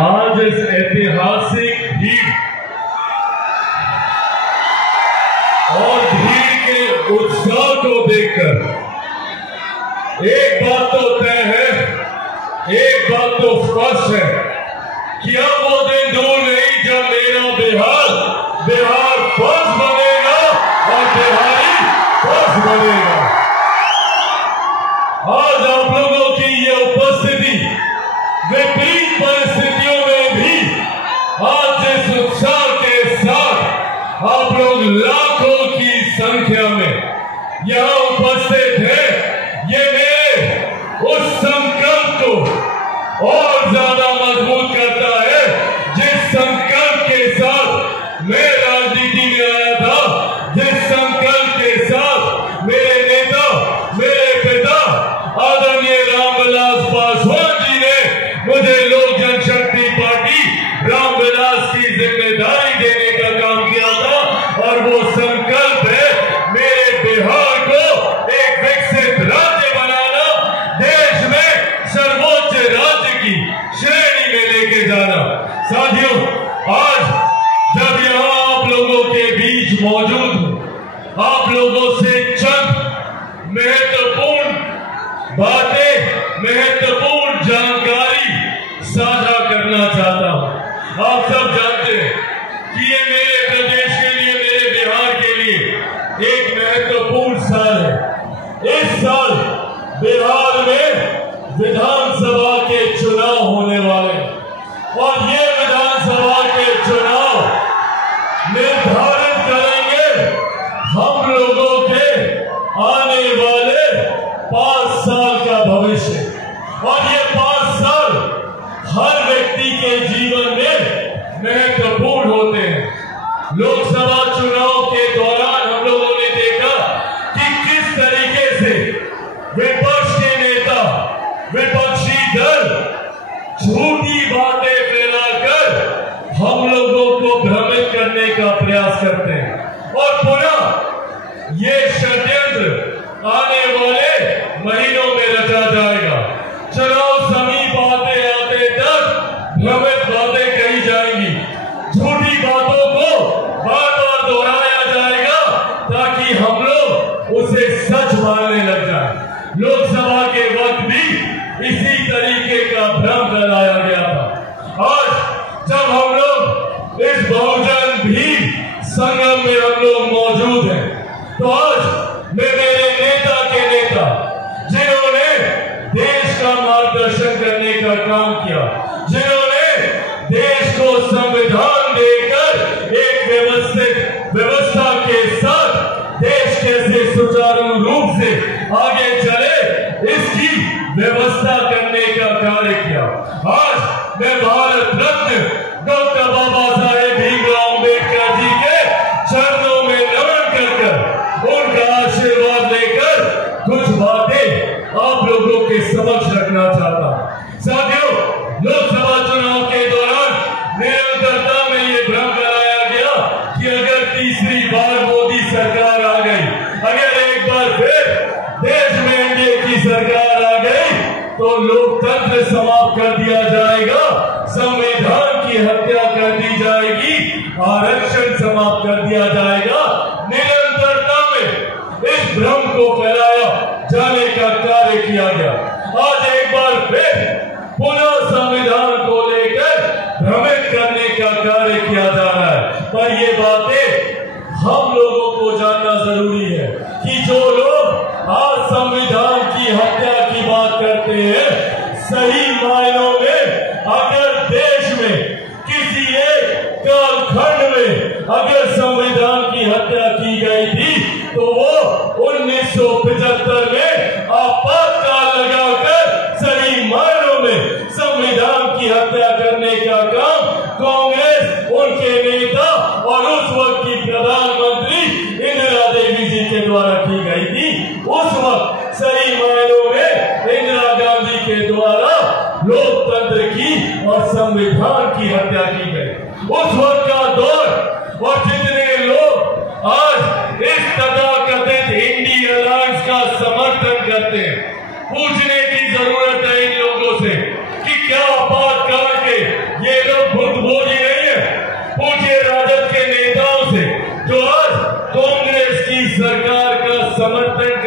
आज इस ऐतिहासिक भीड़ और भीड़ के उत्साह को देखकर एक बात तो तय है, एक बात तो स्पष्ट है कि अब वो दिन दूर नहीं जब मेरा बिहार फर्स्ट बनेगा और बिहारी फर्स्ट बनेगा। आज आप लोगों की ये उपस्थिति विपरीत परिस्थितियों में भी आज जिस उत्साह के साथ आप लोग लाखों की संख्या में यहां उपस्थित हैं, ये मेरे उस संकल्प को और ज्यादा मजबूत करता है जिस संकल्प के साथ मैं राजनीति में आया था, जिस संकल्प के साथ मेरे नेता, मेरे पिता आदरणीय रामविलास पासवान जी ने मुझे लोक जनशक्ति पार्टी रामविलास की जिम्मेदारी देने का काम किया था। और वो संकल्प है मेरे बिहार को एक विकसित राज्य बनाना, देश में सर्वोच्च राज्य की श्रेणी में लेके जाना। साथियों, आज जब यहाँ आप लोगों के बीच मौजूद हूं, आप लोगों से चंद महत्वपूर्ण बातें, महत्वपूर्ण जानकारी साझा करना चाहता हूं। आप सब जानते हैं कि ये मेरे प्रदेश के लिए, मेरे बिहार के लिए एक महत्वपूर्ण साल है। इस साल बिहार में विधानसभा के चुनाव होने वाले हैं और ये विधानसभा के चुनाव निर्धारित करेंगे हम लोगों के आने वाले 5 साल का भविष्य। और ये 5 साल हर व्यक्ति के जीवन में महत्वपूर्ण होते हैं। लोकसभा चुनाव के दौरान हम लोगों ने देखा कि किस तरीके से विपक्ष के नेता, विपक्षी दल झूठी बातें फैलाकर हम लोगों को भ्रमित करने का प्रयास करते हैं और पुनः ये षड्यंत्र आने वाले महीनों में रचा जाएगा। चुनाव समीप आते आते तक भ्रमित बातें कही जाएंगी, झूठी बातों को बार बार दोहराया जाएगा ताकि हम लोग उसे सच मानने लग जाए। लोकसभा के वक्त भी इसी तरीके का भ्रम फैलाया गया था। आज जब हम लोग इस बहुजन भीड़ संगम में हम लोग मौजूद हैं, तो आज मैं मेरे नेता के नेता, जिन्होंने देश का मार्गदर्शन करने का काम किया, जिन्होंने देश को संविधान देकर एक व्यवस्थित व्यवस्था के साथ देश कैसे सुचारू रूप से आगे चले इसकी व्यवस्था करने का कार्य किया। आज मैं भारत रत्न डॉक्टर बाबा साहेब भीमराव अम्बेडकर जी के चरणों में नमन कर उनका आशीर्वाद लेकर कुछ बातें आप लोगों के समक्ष रखना चाहता हूं। साथियों, लोकसभा चुनाव के दौरान निरंतरता में ये भ्रम कराया गया कि अगर तीसरी बार मोदी सरकार आ गई, अगर एक बार फिर देश में एनडीए की सरकार आ गई तो लोकतंत्र समाप्त कर दिया जाएगा, संविधान की हत्या कर दी जाएगी, आरक्षण समाप्त कर दिया जाएगा। निरंतरता में इस भ्रम को फैलाया जाने का कार्य किया गया। आज एक बार फिर पुनः संविधान को लेकर भ्रमित करने का कार्य किया जा रहा है। पर ये बातें हम लोगों को जानना जरूरी है कि जो लोग आज संविधान की हत्या की बात करते हैं, सही मायनों में अगर देश में किसी एक कालखंड में अगर संविधान की हत्या की गई थी तो वो 1975 में आपातकाल लगाकर सही मायनों में संविधान की हत्या करने का काम कांग्रेस, उनके नेता और उस वक्त की प्रधानमंत्री इंदिरा देवी जी के द्वारा की गई थी। उस वक्त सही मायनों में इंदिरा गांधी के द्वारा लोकतंत्र की और संविधान की हत्या की गई। उस वक्त का दौर और जितने लोग आज इस तथाकथित इंडी अलायंस का समर्थन करते हैं, पूछने की जरूरत है इन लोगों से कि क्या आपातकाल के ये समर्थन